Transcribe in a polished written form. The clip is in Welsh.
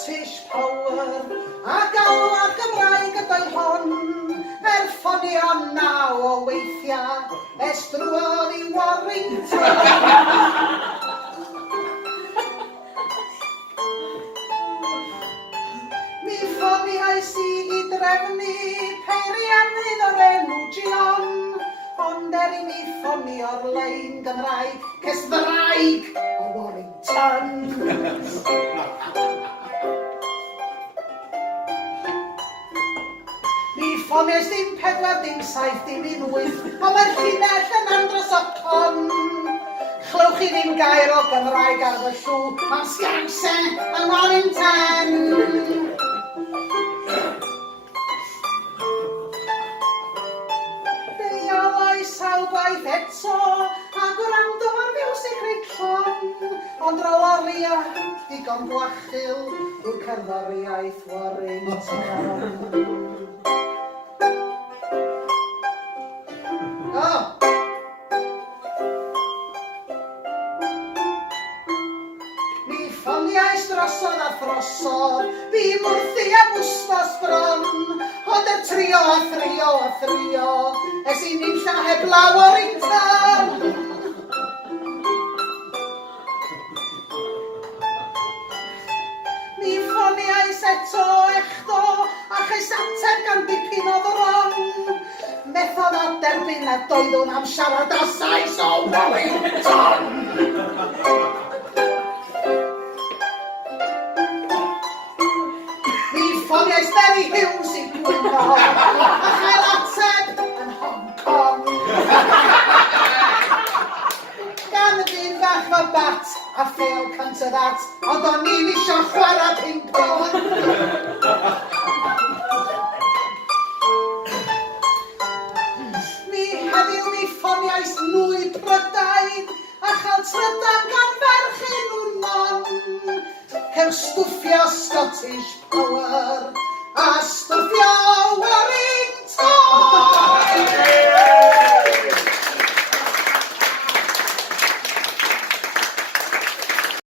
Scottish Power a galwad Gymraeg ydoedd hon ffonio naw o weithiau es drwodd i Warrington. Mi ffoniais i drefnu peiriannydd o'r enw John, ond i mi ffonio'r lein Gymraeg ces ddraig o Warrington. Mi ffoniais dim 4, dim 7, dim 8, ond mae'r llinell yn andros o con. Chlywch chi ddim gair o Gymraeg ar fy llw, mae'n sgansau yng Warrington. Sawl eto a gwrando ar fiwsig reitlon, ond rolia digon gwachil yw cerddoriaeth Warrington. Mi ffoniais drosodd a throsodd, fi mwrthi a wstos bron, ond trio a thrio, es i ni'n lla heblaw Warrington. Mi ffoniais eto echdo, a chais ateb gan dipyn o ddron. Methodd a derbyn a doeddwn am siarad a sais o Warrington. Mi ffoniais Mary Hughes i gwyno, a chael ateb yn Hong Kong. Gan y dyn bach o bat a fail come to that, ond o'n i'n isio chwarae ping-pong. Heddiw mi ffoniais nwy Prydain a chael trydan gan ferchyn nhw'n mon. Cew stwffio Scottish Power a stwffio Warrington.